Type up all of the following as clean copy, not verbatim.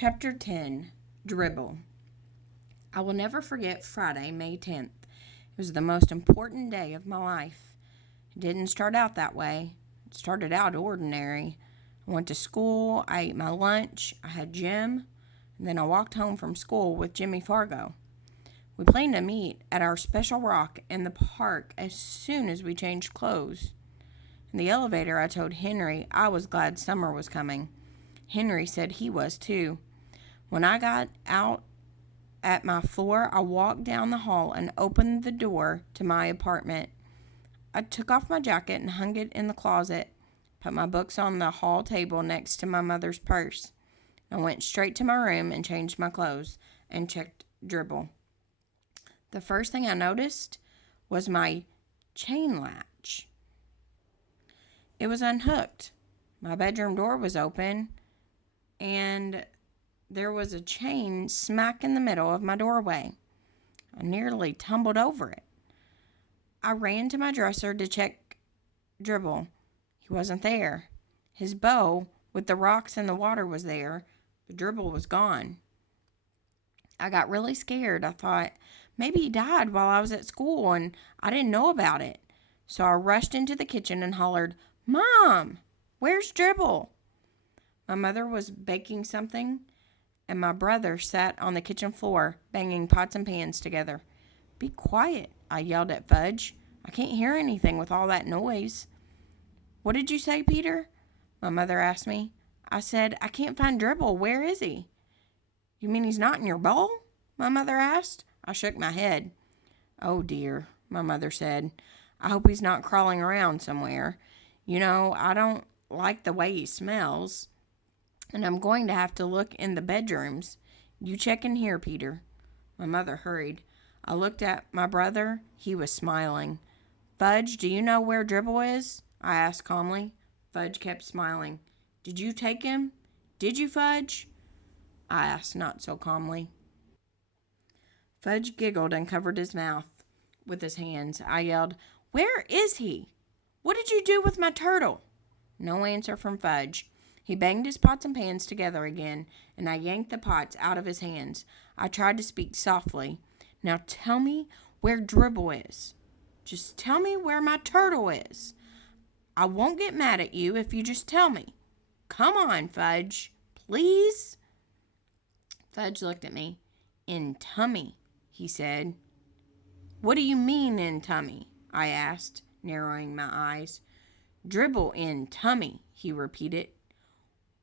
Chapter 10, Dribble. I will never forget Friday, May 10th. It was the most important day of my life. It didn't start out that way. It started out ordinary. I went to school, I ate my lunch, I had gym, and then I walked home from school with Jimmy Fargo. We planned to meet at our special rock in the park as soon as we changed clothes. In the elevator, I told Henry I was glad summer was coming. Henry said he was too. When I got out at my floor, I walked down the hall and opened the door to my apartment. I took off my jacket and hung it in the closet, put my books on the hall table next to my mother's purse. I went straight to my room and changed my clothes and checked Dribble. The first thing I noticed was my chain latch. It was unhooked. My bedroom door was open, and there was a chain smack in the middle of my doorway. I nearly tumbled over it. I ran to my dresser to check Dribble. He wasn't there. His bow with the rocks and the water was there, but Dribble was gone. I got really scared. I thought maybe he died while I was at school and I didn't know about it. So I rushed into the kitchen and hollered, "Mom, where's Dribble?" My mother was baking something, and my brother sat on the kitchen floor, banging pots and pans together. "Be quiet," I yelled at Fudge. "I can't hear anything with all that noise." "What did you say, Peter?" My mother asked me. I said, "I can't find Dribble. Where is he?" "You mean he's not in your bowl?" my mother asked. I shook my head. "Oh, dear," my mother said. "I hope he's not crawling around somewhere. You know, I don't like the way he smells. And I'm going to have to look in the bedrooms. You check in here, Peter." My mother hurried. I looked at my brother. He was smiling. "Fudge, do you know where Dribble is?" I asked calmly. Fudge kept smiling. "Did you take him? Did you, Fudge?" I asked not so calmly. Fudge giggled and covered his mouth with his hands. I yelled, "Where is he? What did you do with my turtle?" No answer from Fudge. He banged his pots and pans together again, and I yanked the pots out of his hands. I tried to speak softly. "Now tell me where Dribble is. Just tell me where my turtle is. I won't get mad at you if you just tell me. Come on, Fudge, please." Fudge looked at me. "In tummy," he said. "What do you mean in tummy?" I asked, narrowing my eyes. "Dribble in tummy," he repeated.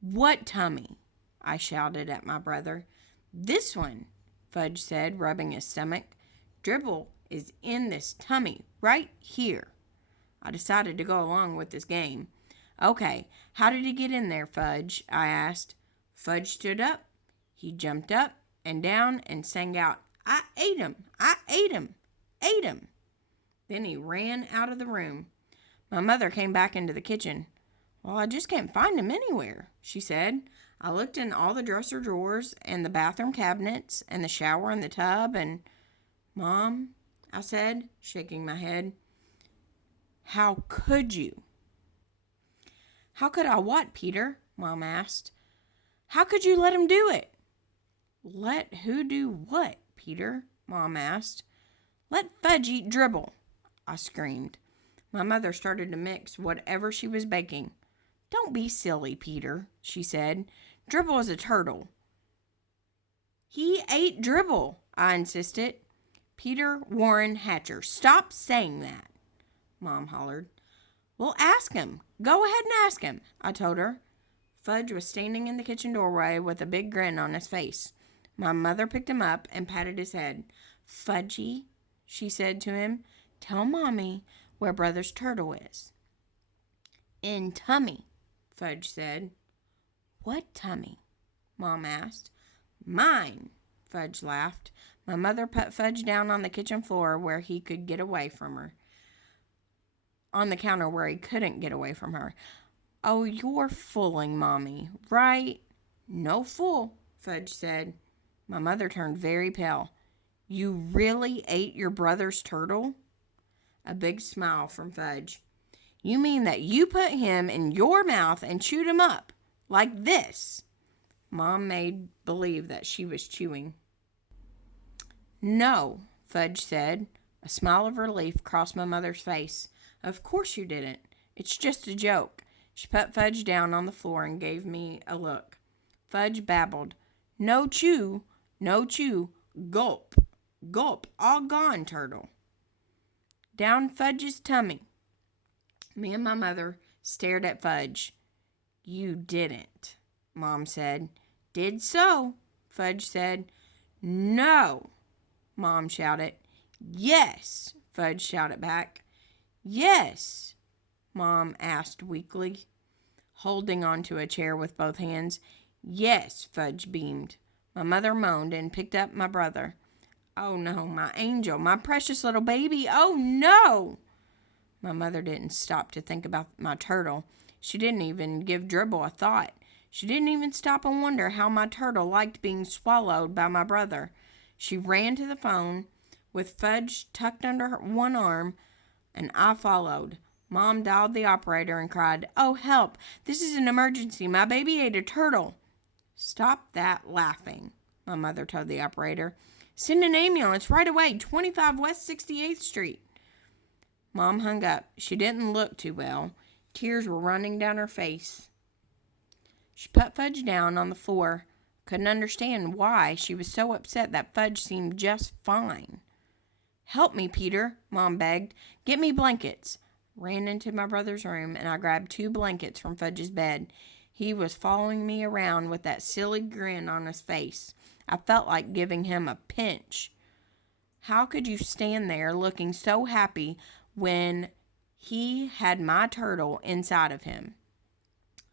"What tummy?" I shouted at my brother. "This one," Fudge said, rubbing his stomach. "Dribble is in this tummy right here." I decided to go along with this game. "Okay, how did he get in there, Fudge?" I asked. Fudge stood up. He jumped up and down and sang out, "I ate him! I ate him! Ate him!" Then he ran out of the room. My mother came back into the kitchen. "Well, I just can't find him anywhere," she said. "I looked in all the dresser drawers and the bathroom cabinets and the shower and the tub and—" "Mom," I said, shaking my head. "How could you?" "How could I what, Peter?" Mom asked. "How could you let him do it?" "Let who do what, Peter?" Mom asked. "Let Fudge eat Dribble," I screamed. My mother started to mix whatever she was baking. "Don't be silly, Peter," she said. "Dribble is a turtle." "He ate Dribble," I insisted. "Peter Warren Hatcher, stop saying that," Mom hollered. "Well, ask him. Go ahead and ask him," I told her. Fudge was standing in the kitchen doorway with a big grin on his face. My mother picked him up and patted his head. "Fudgy," she said to him, "tell Mommy where Brother's turtle is." "In tummy," Fudge said. "What tummy?" Mom asked. "Mine," Fudge laughed. My mother put Fudge down on the kitchen floor where he could get away from her. On the counter where he couldn't get away from her. "Oh, you're fooling Mommy, right?" "No fool," Fudge said. My mother turned very pale. "You really ate your brother's turtle?" A big smile from Fudge. "You mean that you put him in your mouth and chewed him up, like this?" Mom made believe that she was chewing. No, Fudge said. A smile of relief crossed my mother's face. Of course you didn't. It's just a joke. She put Fudge down on the floor and gave me a look. Fudge babbled. No chew, no chew. Gulp, gulp, all gone, Turtle. Down Fudge's tummy. Me and my mother stared at Fudge. You didn't, Mom said. Did so, Fudge said. No, Mom shouted. Yes, Fudge shouted back. Yes, Mom asked weakly, holding onto a chair with both hands. Yes, Fudge beamed. My mother moaned and picked up my brother. Oh no, my angel, my precious little baby. Oh no! My mother didn't stop to think about my turtle. She didn't even give Dribble a thought. She didn't even stop and wonder how my turtle liked being swallowed by my brother. She ran to the phone with Fudge tucked under one arm, and I followed. Mom dialed the operator and cried, Oh, help! This is an emergency. My baby ate a turtle. Stop that laughing, my mother told the operator. Send an ambulance right away, 25 West 68th Street. Mom hung up. She didn't look too well. Tears were running down her face. She put Fudge down on the floor. Couldn't understand why she was so upset that Fudge seemed just fine. Help me, Peter, Mom begged. Get me blankets. Ran into my brother's room, and I grabbed 2 blankets from Fudge's bed. He was following me around with that silly grin on his face. I felt like giving him a pinch. How could you stand there looking so happy when he had my turtle inside of him?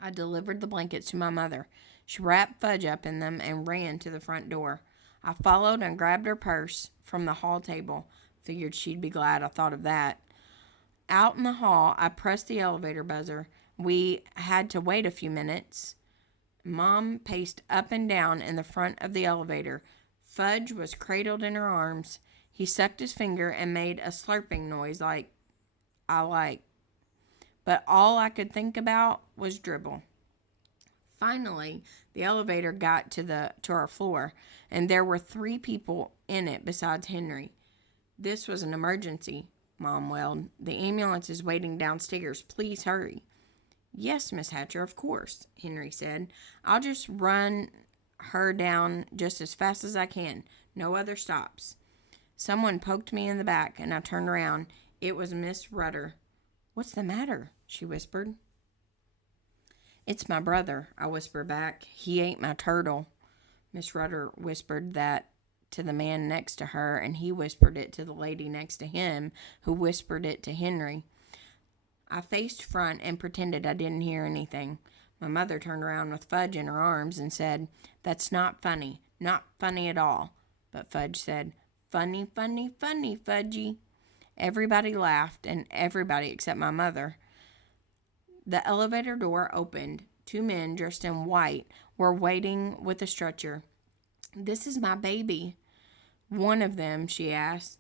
I delivered the blankets to my mother. She wrapped Fudge up in them and ran to the front door. I followed and grabbed her purse from the hall table. Figured she'd be glad I thought of that. Out in the hall, I pressed the elevator buzzer. We had to wait a few minutes. Mom paced up and down in the front of the elevator. Fudge was cradled in her arms. He sucked his finger and made a slurping noise like I like. But all I could think about was Dribble. Finally, the elevator got to our floor, and there were 3 people in it besides Henry. This was an emergency, Mom wailed. The ambulance is waiting downstairs. Please hurry. Yes, Miss Hatcher, of course, Henry said. I'll just run her down just as fast as I can. No other stops. Someone poked me in the back, and I turned around. It was Miss Rudder. What's the matter? She whispered. It's my brother, I whispered back. He ate my turtle. Miss Rudder whispered that to the man next to her, and he whispered it to the lady next to him, who whispered it to Henry. I faced front and pretended I didn't hear anything. My mother turned around with Fudge in her arms and said, That's not funny. Not funny at all. But Fudge said, Funny, funny, funny, Fudgy. Everybody laughed, and everybody except my mother. The elevator door opened. 2 men dressed in white were waiting with a stretcher. This is my baby. One of them asked.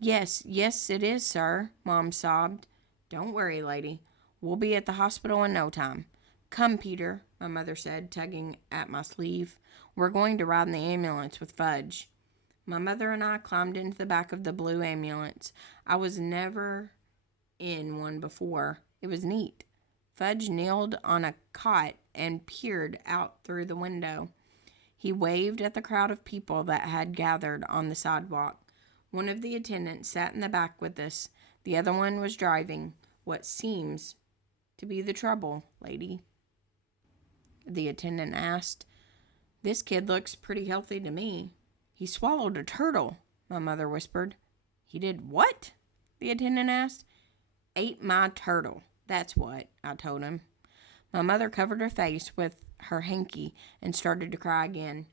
Yes, it is, sir, Mom sobbed. Don't worry, lady. We'll be at the hospital in no time. Come, Peter, my mother said, tugging at my sleeve. We're going to ride in the ambulance with Fudge. My mother and I climbed into the back of the blue ambulance. I was never in one before. It was neat. Fudge kneeled on a cot and peered out through the window. He waved at the crowd of people that had gathered on the sidewalk. One of the attendants sat in the back with us. The other one was driving. What seems to be the trouble, lady? The attendant asked. This kid looks pretty healthy to me. He swallowed a turtle, my mother whispered. He did what? The attendant asked. Ate my turtle. That's what, I told him. My mother covered her face with her hanky and started to cry again.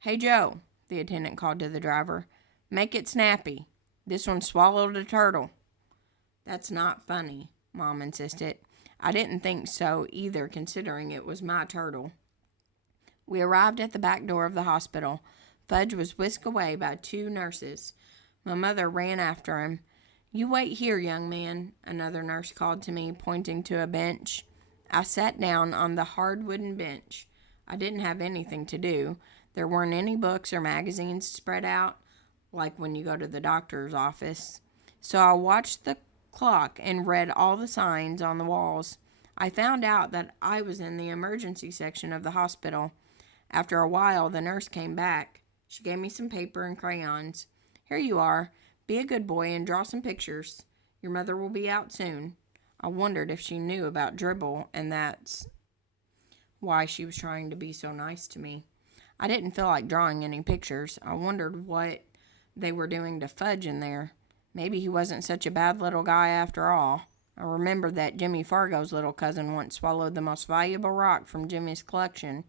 Hey, Joe, the attendant called to the driver. Make it snappy. This one swallowed a turtle. That's not funny, Mom insisted. I didn't think so either, considering it was my turtle. We arrived at the back door of the hospital. Fudge was whisked away by 2 nurses. My mother ran after him. You wait here, young man, another nurse called to me, pointing to a bench. I sat down on the hard wooden bench. I didn't have anything to do. There weren't any books or magazines spread out, like when you go to the doctor's office. So I watched the clock and read all the signs on the walls. I found out that I was in the emergency section of the hospital. After a while, the nurse came back. She gave me some paper and crayons. Here you are. Be a good boy and draw some pictures. Your mother will be out soon. I wondered if she knew about Dribble, and that's why she was trying to be so nice to me. I didn't feel like drawing any pictures. I wondered what they were doing to Fudge in there. Maybe he wasn't such a bad little guy after all. I remembered that Jimmy Fargo's little cousin once swallowed the most valuable rock from Jimmy's collection,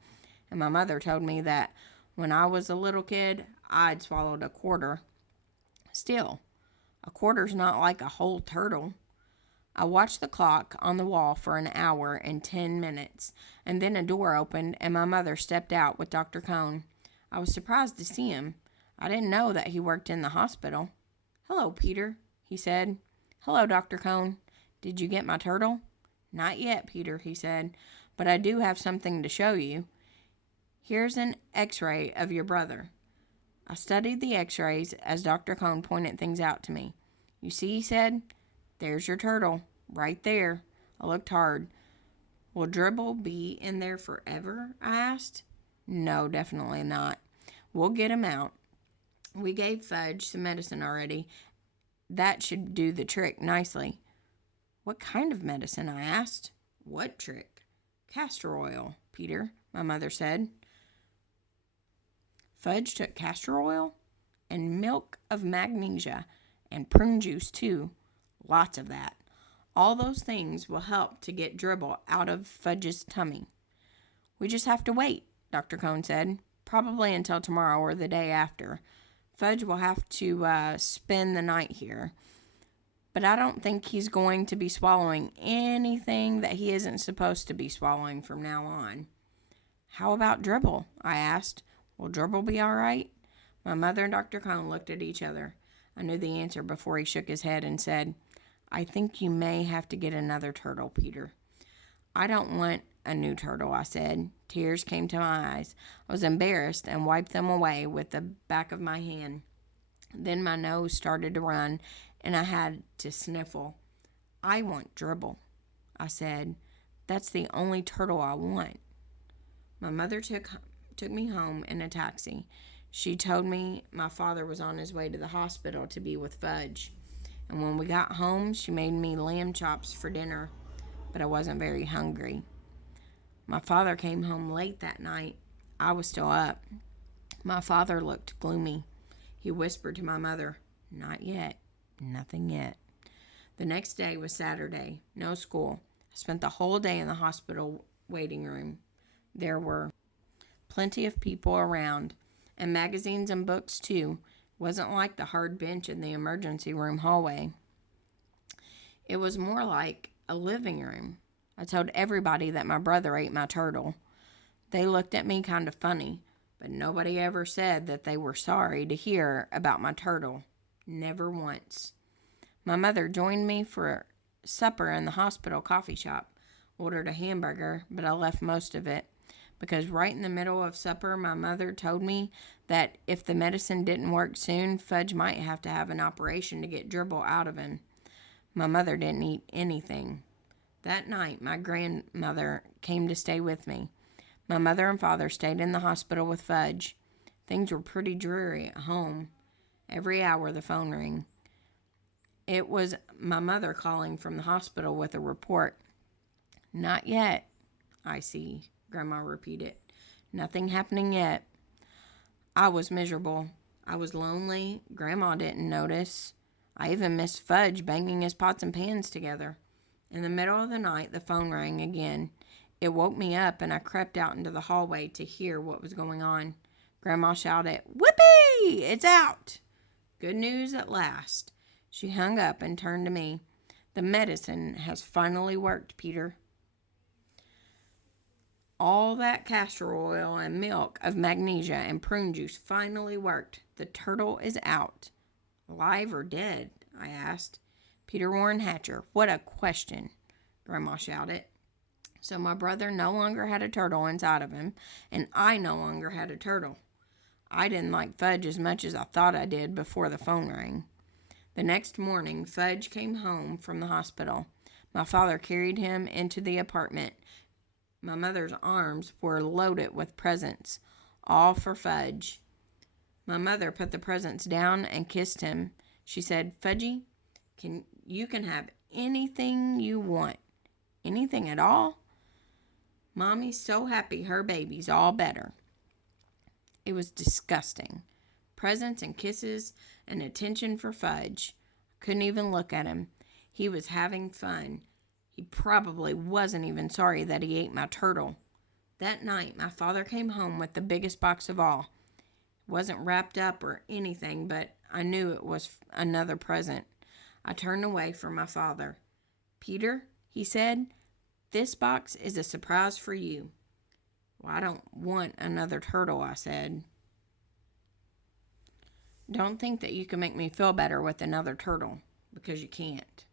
and my mother told me that when I was a little kid, I'd swallowed a quarter. Still, a quarter's not like a whole turtle. I watched the clock on the wall for an hour and 10 minutes, and then a door opened and my mother stepped out with Dr. Cone. I was surprised to see him. I didn't know that he worked in the hospital. "Hello, Peter," he said. "Hello, Dr. Cone. Did you get my turtle?" "Not yet, Peter," he said, "but I do have something to show you. Here's an x-ray of your brother." I studied the x-rays as Dr. Cone pointed things out to me. "You see," he said, "there's your turtle, right there." I looked hard. "Will Dribble be in there forever?" I asked. "No, definitely not. We'll get him out. We gave Fudge some medicine already. That should do the trick nicely." "What kind of medicine?" I asked. "What trick?" "Castor oil, Peter," my mother said. Fudge took castor oil and milk of magnesia and prune juice too. Lots of that. All those things will help to get Dribble out of Fudge's tummy. "We just have to wait," Dr. Cone said. "Probably until tomorrow or the day after. Fudge will have to spend the night here. But I don't think he's going to be swallowing anything that he isn't supposed to be swallowing from now on." "How about Dribble?" I asked. "Will Dribble be all right?" My mother and Dr. Cone looked at each other. I knew the answer before he shook his head and said, "I think you may have to get another turtle, Peter." "I don't want a new turtle," I said. Tears came to my eyes. I was embarrassed and wiped them away with the back of my hand. Then my nose started to run, and I had to sniffle. "I want Dribble," I said. "That's the only turtle I want." My mother took me home in a taxi. She told me my father was on his way to the hospital to be with Fudge. And when we got home, she made me lamb chops for dinner, but I wasn't very hungry. My father came home late that night. I was still up. My father looked gloomy. He whispered to my mother, "Not yet. Nothing yet." The next day was Saturday. No school. I spent the whole day in the hospital waiting room. There were plenty of people around, and magazines and books too. It wasn't like the hard bench in the emergency room hallway. It was more like a living room. I told everybody that my brother ate my turtle. They looked at me kind of funny, but nobody ever said that they were sorry to hear about my turtle. Never once. My mother joined me for supper in the hospital coffee shop. Ordered a hamburger, but I left most of it, because right in the middle of supper, my mother told me that if the medicine didn't work soon, Fudge might have to have an operation to get Dribble out of him. My mother didn't eat anything. That night, my grandmother came to stay with me. My mother and father stayed in the hospital with Fudge. Things were pretty dreary at home. Every hour the phone rang. It was my mother calling from the hospital with a report. "Not yet, I see," Grandma repeated. "Nothing happening yet." I was miserable. I was lonely. Grandma didn't notice. I even missed Fudge banging his pots and pans together. In the middle of the night, the phone rang again. It woke me up, and I crept out into the hallway to hear what was going on. Grandma shouted, "Whoopee! It's out!" Good news at last. She hung up and turned to me. "The medicine has finally worked, Peter. All that castor oil and milk of magnesia and prune juice finally worked. The turtle is out." "Alive or dead?" I asked. "Peter Warren Hatcher, what a question," Grandma shouted. So my brother no longer had a turtle inside of him, and I no longer had a turtle. I didn't like Fudge as much as I thought I did before the phone rang. The next morning, Fudge came home from the hospital. My father carried him into the apartment. My mother's arms were loaded with presents, all for Fudge. My mother put the presents down and kissed him. She said, "Fudgy, you can have anything you want. Anything at all? Mommy's so happy her baby's all better." It was disgusting. Presents and kisses and attention for Fudge. I couldn't even look at him. He was having fun. He probably wasn't even sorry that he ate my turtle. That night, my father came home with the biggest box of all. It wasn't wrapped up or anything, but I knew it was another present. I turned away from my father. "Peter," he said, "this box is a surprise for you." "Well, I don't want another turtle," I said. "Don't think that you can make me feel better with another turtle, because you can't."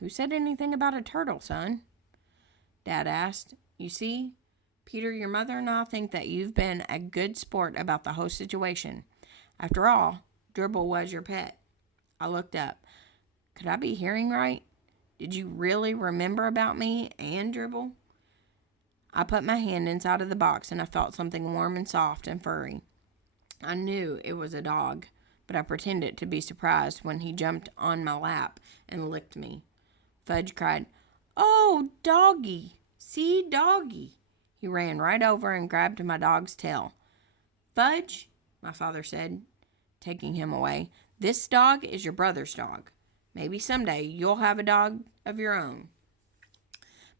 "Who said anything about a turtle, son?" Dad asked. "You see, Peter, your mother and I think that you've been a good sport about the whole situation. After all, Dribble was your pet." I looked up. Could I be hearing right? Did you really remember about me and Dribble? I put my hand inside of the box and I felt something warm and soft and furry. I knew it was a dog, but I pretended to be surprised when he jumped on my lap and licked me. Fudge cried, "Oh, doggy! See, doggy!" He ran right over and grabbed my dog's tail. "Fudge," my father said, taking him away, "this dog is your brother's dog. Maybe someday you'll have a dog of your own.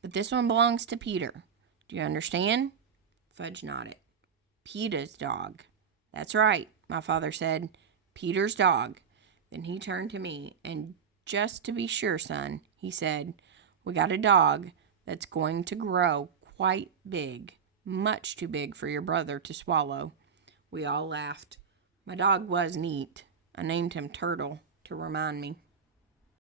But this one belongs to Peter. Do you understand?" Fudge nodded. "Peter's dog." "That's right," my father said. "Peter's dog." Then he turned to me, and just to be sure, son, he said, "We got a dog that's going to grow quite big, much too big for your brother to swallow." We all laughed. My dog was neat. I named him Turtle to remind me.